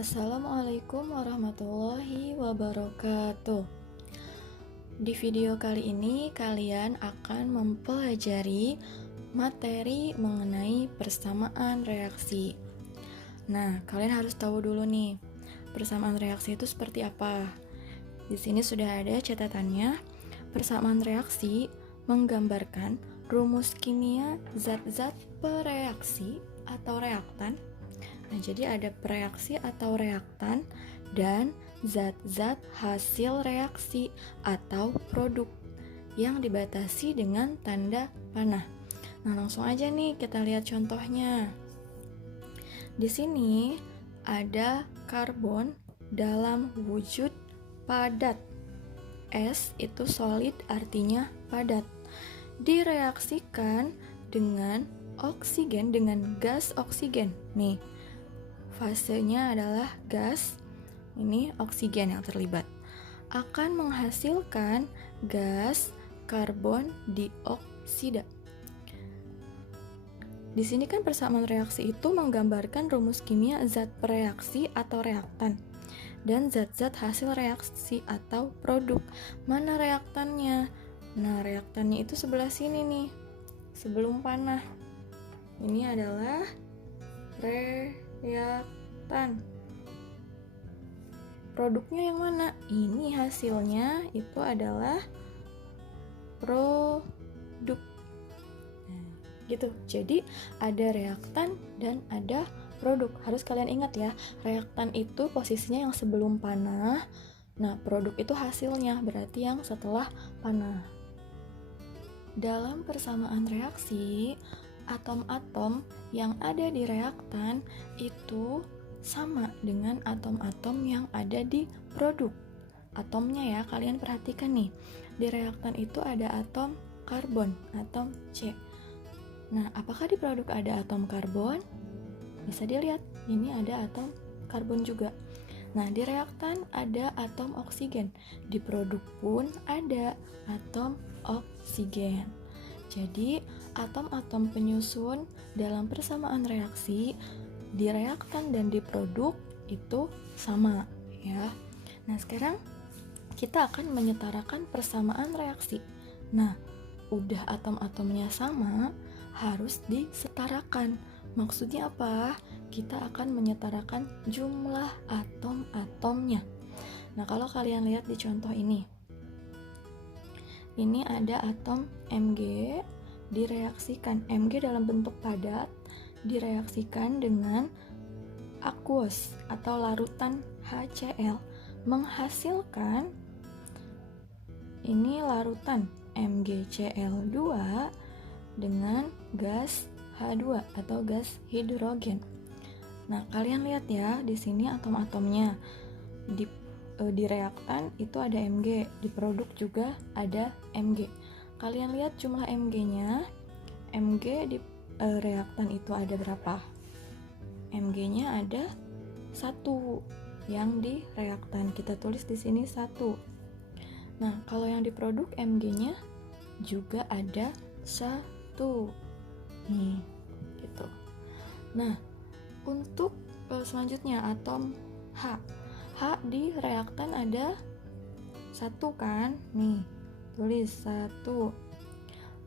Assalamualaikum warahmatullahi wabarakatuh. Di video kali ini kalian akan mempelajari materi mengenai persamaan reaksi. Nah, kalian harus tahu dulu nih, persamaan reaksi itu seperti apa. Di sini sudah ada catatannya. Persamaan reaksi menggambarkan rumus kimia zat-zat pereaksi atau reaktan. Nah, jadi ada pereaksi atau reaktan dan zat-zat hasil reaksi atau produk yang dibatasi dengan tanda panah. Nah, langsung aja nih kita lihat contohnya. Di sini ada karbon dalam wujud padat. S itu solid, artinya padat. Direaksikan dengan oksigen, dengan gas oksigen. Nih, fasenya adalah gas, ini oksigen yang terlibat, akan menghasilkan gas karbon dioksida. Di sini kan persamaan reaksi itu menggambarkan rumus kimia zat pereaksi atau reaktan dan zat-zat hasil reaksi atau produk. Mana reaktannya? Nah, reaktannya itu sebelah sini nih, sebelum panah. Ini adalah reaktan. Produknya yang mana? Ini hasilnya itu adalah produk. Nah, gitu. Jadi ada reaktan dan ada produk. Harus kalian ingat ya, reaktan itu posisinya yang sebelum panah. Nah, produk itu hasilnya, berarti yang setelah panah. Dalam persamaan reaksi, atom-atom yang ada di reaktan itu sama dengan atom-atom yang ada di produk. Atomnya ya, kalian perhatikan nih. Di reaktan itu ada atom karbon, atom C. Nah, apakah di produk ada atom karbon? Bisa dilihat, ini ada atom karbon juga. Nah, di reaktan ada atom oksigen. Di produk pun ada atom oksigen. Jadi, atom-atom penyusun dalam persamaan reaksi di reaktan dan di produk itu sama ya. Nah, sekarang kita akan menyetarakan persamaan reaksi. Nah, udah atom-atomnya sama, harus disetarakan. Maksudnya apa? Kita akan menyetarakan jumlah atom-atomnya. Nah, kalau kalian lihat di contoh ini ada atom Mg direaksikan, Mg dalam bentuk padat direaksikan dengan aqueous atau larutan HCl, menghasilkan ini larutan MgCl2 dengan gas H2 atau gas hidrogen. Nah, kalian lihat ya, di sini atom-atomnya. Di reaktan itu ada Mg, di produk juga ada Mg. Kalian lihat jumlah Mg-nya. Mg di reaktan itu ada berapa? Mg-nya ada 1. Yang di reaktan kita tulis di sini 1. Nah, kalau yang di produk Mg-nya juga ada 1. Nih, gitu. Nah, untuk selanjutnya atom H. H di reaktan ada 1 kan? Nih, tulis 1.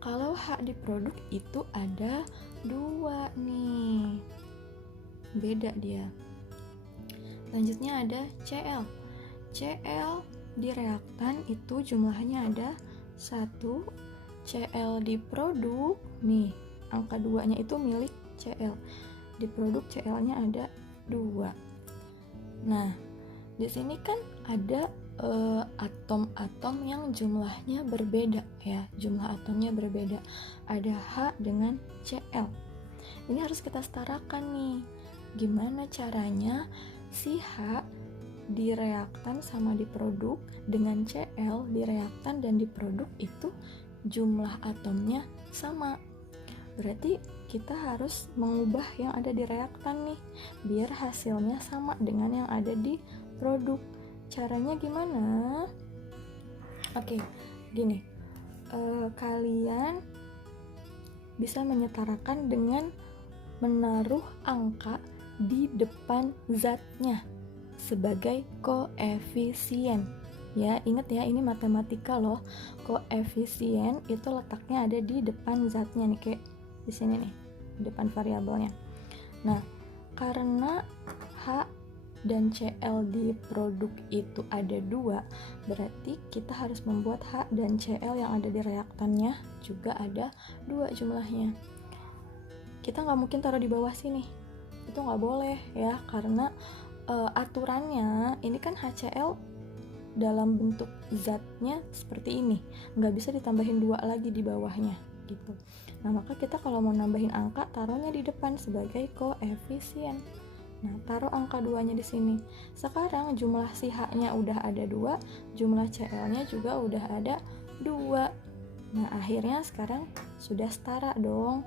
Kalau H di produk itu ada 2 nih. Beda dia. Selanjutnya ada Cl. Cl di reaktan itu jumlahnya ada 1. Cl di produk, nih, angka 2-nya itu milik Cl. Di produk Cl-nya ada 2. Nah, di sini kan ada atom-atom yang jumlahnya berbeda ya, jumlah atomnya berbeda. Ada H dengan Cl. Ini harus kita setarakan nih. Gimana caranya si H di reaktan sama di produk dengan Cl di reaktan dan di produk itu jumlah atomnya sama. Berarti kita harus mengubah yang ada di reaktan nih, biar hasilnya sama dengan yang ada di produk. Caranya gimana? Oke, gini. Kalian bisa menyetarakan dengan menaruh angka di depan zatnya. sebagai koefisien. Ya, ingat ya, ini matematika loh. Koefisien itu letaknya ada di depan zatnya nih, kayak di sini nih, di depan variabelnya. Nah, karena H dan Cl di produk itu ada 2, berarti kita harus membuat H dan Cl yang ada di reaktannya juga ada 2 jumlahnya. Kita nggak mungkin taruh di bawah sini, itu nggak boleh ya, karena aturannya ini kan HCl dalam bentuk zatnya seperti ini, nggak bisa ditambahin 2 lagi di bawahnya gitu. Nah, maka kita kalau mau nambahin angka, taruhnya di depan sebagai koefisien. Nah, taruh angka 2-nya di sini. Sekarang jumlah si H-nya udah ada 2, jumlah Cl-nya juga udah ada 2. Nah, akhirnya sekarang sudah setara dong.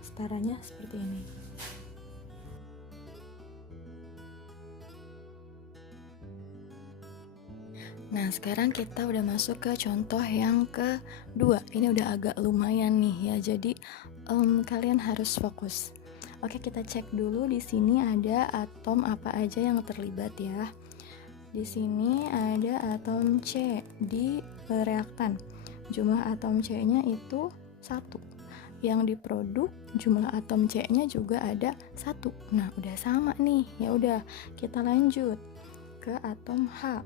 Setaranya seperti ini. Nah, sekarang kita udah masuk ke contoh yang kedua. Ini udah agak lumayan nih ya, jadi kalian harus fokus. Oke, kita cek dulu di sini ada atom apa aja yang terlibat ya. Di sini ada atom C di reaktan. Jumlah atom C-nya itu 1. Yang diproduk jumlah atom C-nya juga ada 1. Nah, udah sama nih. Ya udah, kita lanjut ke atom H.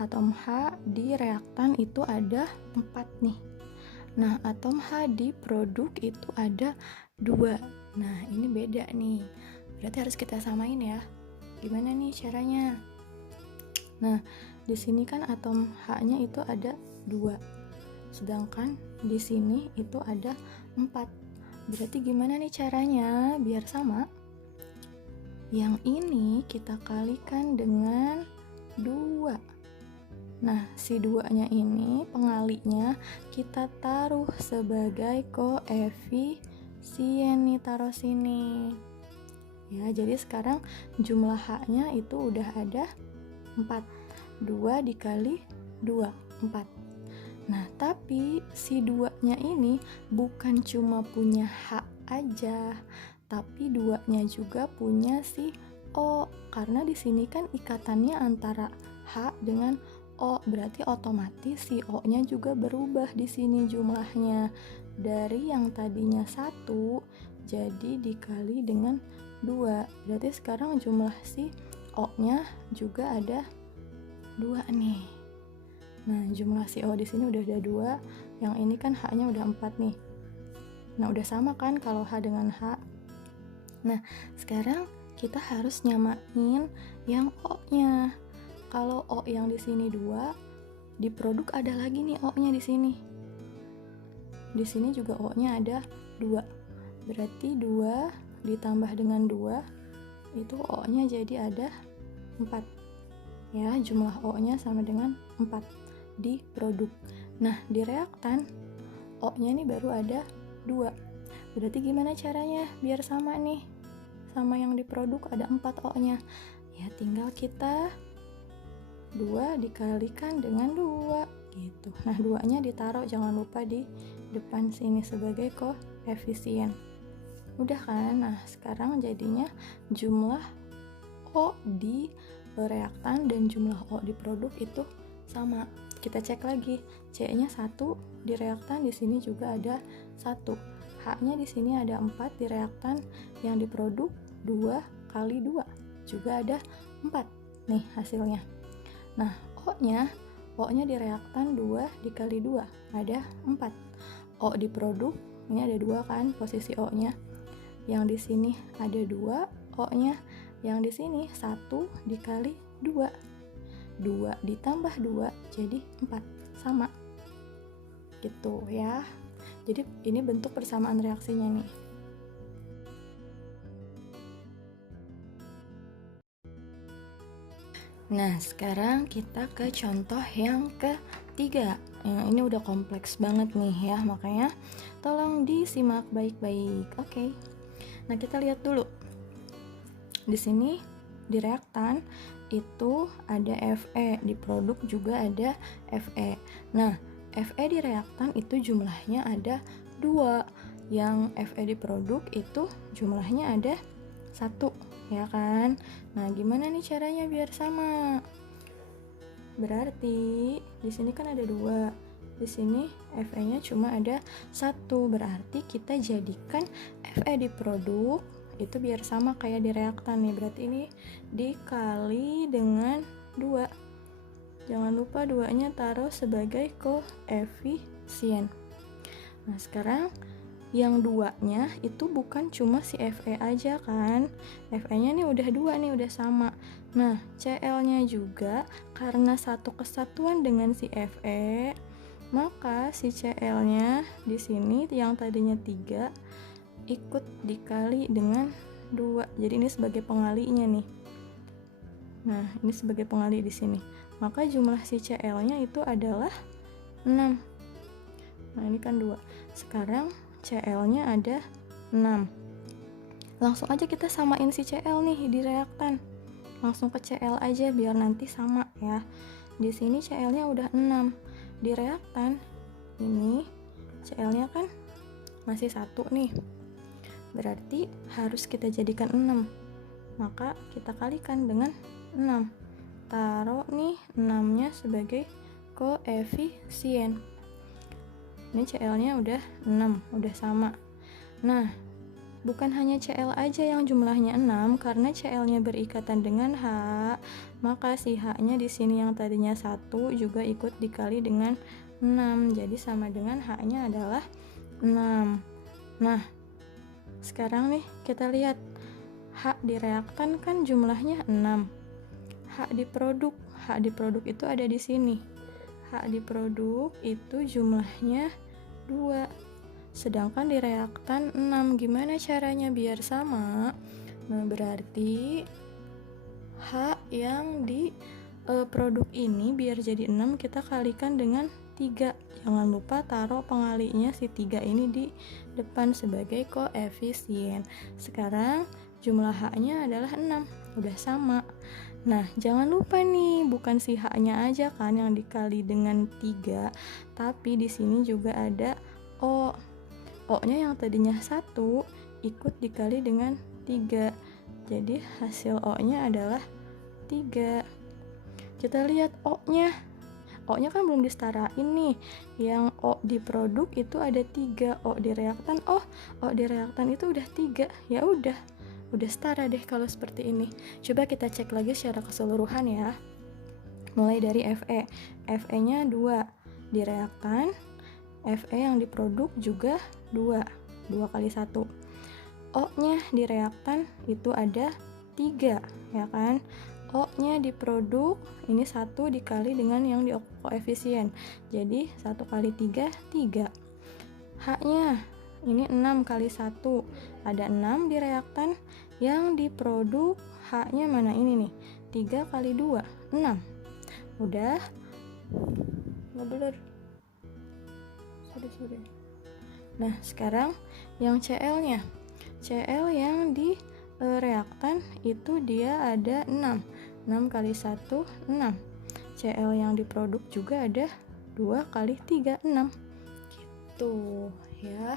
Atom H di reaktan itu ada 4 nih. Nah, atom H di produk itu ada 2. Nah, ini beda nih. Berarti harus kita samain ya. Gimana nih caranya? Nah, di sini kan atom H-nya itu ada 2. Sedangkan di sini itu ada 4. Berarti gimana nih caranya biar sama? Yang ini kita kalikan dengan 2. Nah, si 2-nya ini pengalinya kita taruh sebagai koefisien nih, taruh sini. Ya, jadi sekarang jumlah H-nya itu udah ada 4. 2 dikali 2, 4. Nah, tapi si 2-nya ini bukan cuma punya H aja, tapi 2-nya juga punya si O. Karena di sini kan ikatannya antara H dengan O, berarti otomatis si O-nya juga berubah di sini jumlahnya. Dari yang tadinya 1 jadi dikali dengan 2. Berarti sekarang jumlah si O-nya juga ada 2 nih. Nah, jumlah si O di sini udah ada 2, yang ini kan H-nya udah 4 nih. Nah, udah sama kan kalau H dengan H. Nah, sekarang kita harus nyamain yang O-nya. Kalau O yang di sini 2, di produk ada lagi nih O-nya di sini. Di sini juga O-nya ada 2. Berarti 2 ditambah dengan 2, itu O-nya jadi ada 4. Ya, jumlah O-nya sama dengan 4 di produk. Nah, di reaktan O-nya nih baru ada 2. Berarti gimana caranya biar sama nih? Sama yang di produk ada 4 O-nya. Ya, tinggal kita 2 dikalikan dengan 2 gitu. Nah, 2-nya ditaruh jangan lupa di depan sini sebagai koefisien. Udah kan? Nah, sekarang jadinya jumlah O di reaktan dan jumlah O di produk itu sama. Kita cek lagi. C-nya 1 di reaktan, di sini juga ada 1. H-nya di sini ada 4 di reaktan, yang di produk 2 kali 2 juga ada 4. Nih hasilnya. Nah, O-nya di reaktan 2 dikali 2 ada 4. O di produk ini ada 2 kan posisi O-nya. Yang di sini ada 2 O-nya, yang di sini 1 dikali 2. 2 ditambah 2 jadi 4, sama. Gitu ya. Jadi ini bentuk persamaan reaksinya nih. Nah, sekarang kita ke contoh yang ketiga. Yang ini udah kompleks banget nih ya, makanya tolong disimak baik-baik. Oke. Nah, kita lihat dulu. Di sini di reaktan itu ada Fe, di produk juga ada Fe. Nah, Fe di reaktan itu jumlahnya ada 2. Yang Fe di produk itu jumlahnya ada 1. ya kan? Nah, gimana nih caranya biar sama? Berarti di sini kan ada 2. Di sini Fe-nya cuma ada 1. Berarti kita jadikan Fe di produk itu biar sama kayak di reaktan nih. Berarti ini dikali dengan 2. Jangan lupa 2-nya taruh sebagai koefisien. Nah, sekarang yang 2-nya itu bukan cuma si Fe aja kan. Fe-nya nih udah 2 nih, udah sama. Nah, Cl-nya juga karena satu kesatuan dengan si Fe, maka si Cl-nya di sini yang tadinya 3 ikut dikali dengan 2. Jadi ini sebagai pengalinya nih. Nah, ini sebagai pengali di sini. Maka jumlah si Cl-nya itu adalah 6. Nah, ini kan 2. Sekarang Cl-nya ada 6. Langsung aja kita samain si Cl nih di reaktan. Langsung ke Cl aja biar nanti sama ya. Di sini Cl-nya udah 6. Di reaktan ini Cl-nya kan masih 1 nih. Berarti harus kita jadikan 6. Maka kita kalikan dengan 6. Taruh nih 6-nya sebagai koefisien. Ini Cl-nya udah 6, udah sama. Nah, bukan hanya Cl aja yang jumlahnya 6, karena Cl-nya berikatan dengan H, maka si H-nya di sini yang tadinya 1 juga ikut dikali dengan 6. Jadi sama dengan H-nya adalah 6. Nah, sekarang nih kita lihat H di reaktan kan jumlahnya 6. H di produk itu ada di sini. H di produk itu jumlahnya 2. Sedangkan di reaktan 6. Gimana caranya biar sama? Nah, berarti H yang di produk ini biar jadi 6 kita kalikan dengan 3. Jangan lupa taruh pengalinya si 3 ini di depan sebagai koefisien. Sekarang jumlah H-nya adalah 6. Udah sama. Nah, jangan lupa nih, bukan si H-nya aja kan yang dikali dengan 3, tapi di sini juga ada O. O-nya yang tadinya 1 ikut dikali dengan 3. Jadi hasil O-nya adalah 3. Kita lihat O-nya. O-nya kan belum disetarain nih. Yang O di produk itu ada 3. O di reaktan, O di reaktan itu udah 3. Ya udah setara deh kalau seperti ini. Coba kita cek lagi secara keseluruhan ya. Mulai dari Fe. Fe-nya 2 di reaktan. Fe yang di produk juga 2 kali 1. O-nya di reaktan itu ada 3, ya kan? O-nya di produk ini 1 dikali dengan yang di koefisien. Jadi 1 kali 3, 3. H-nya ini 6 kali 1. Ada 6 di reaktan. Yang di produk H-nya mana ini nih? 3 kali 2, 6. Udah? Ngeblur. Sorry. Nah, sekarang yang Cl-nya. Cl yang di reaktan itu dia ada 6. 6 kali 1, 6. Cl yang di produk juga ada 2 kali 3, 6. Gitu ya.